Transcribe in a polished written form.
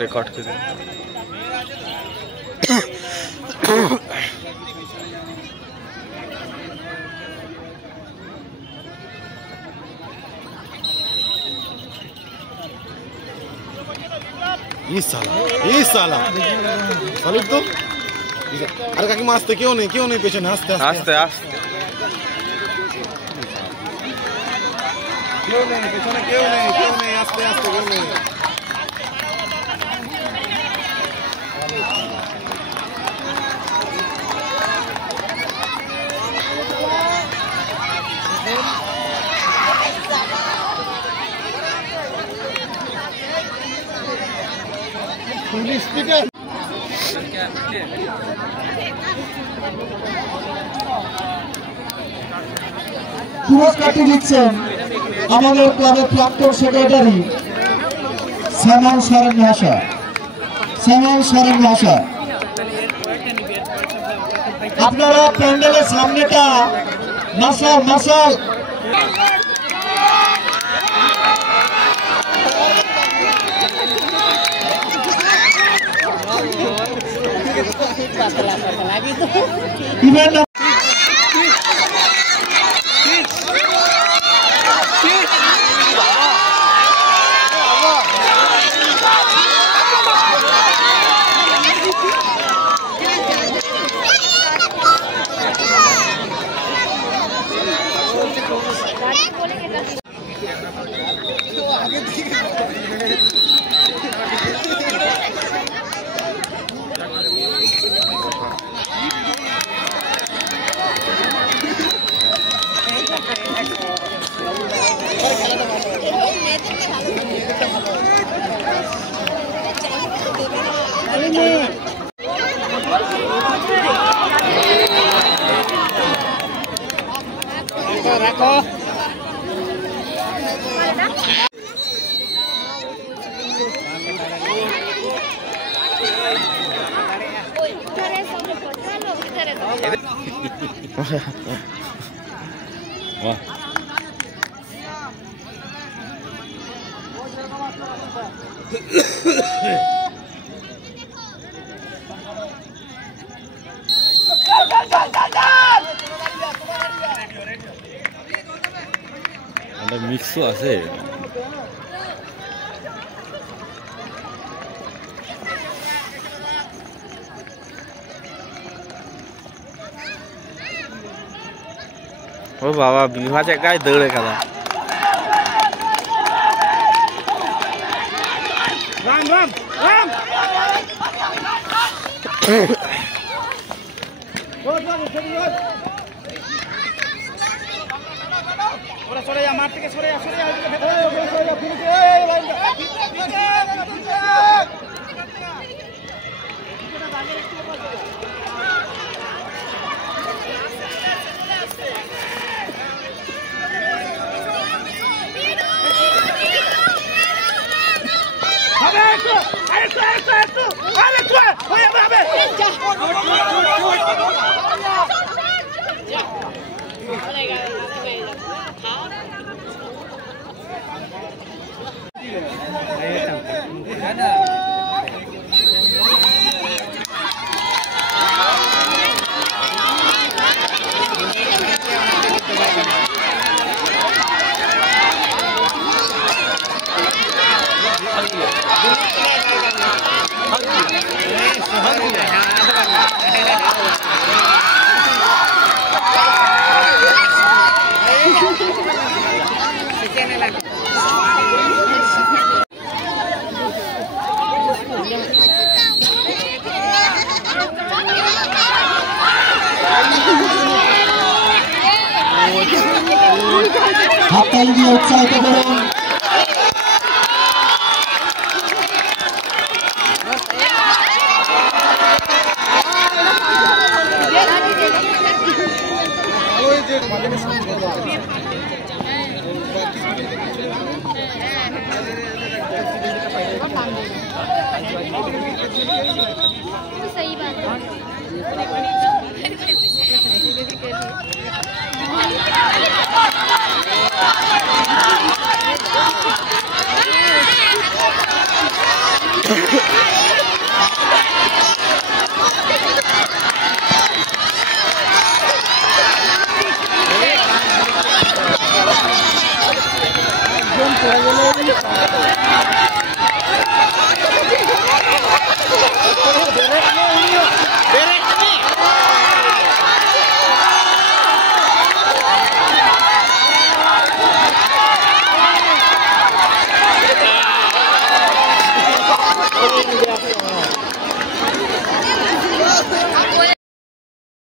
Record कर ये साला सॉलिड तो अरे काकी मास्ते क्यों नहीं पेছনে आस्ते क्यों नहीं पेছনে क्यों नहीं आस्ते क्यों नहीं পুরস্কারটি দিচ্ছেন আমাদের ক্লাবের প্রাক্তন সেক্রেটারি শ্যামল সরেন ভাষা। আপনারা প্যান্ডেলের সামনেটা মশাল ইভেন্ট वाह ada mixu আছে ओ बाबा विवाह काय दौड़े कदा राम छोड़े या मार के छोड़े या হাততালি দিয়ে উৎসাহিত করুন। सही बात है। একদম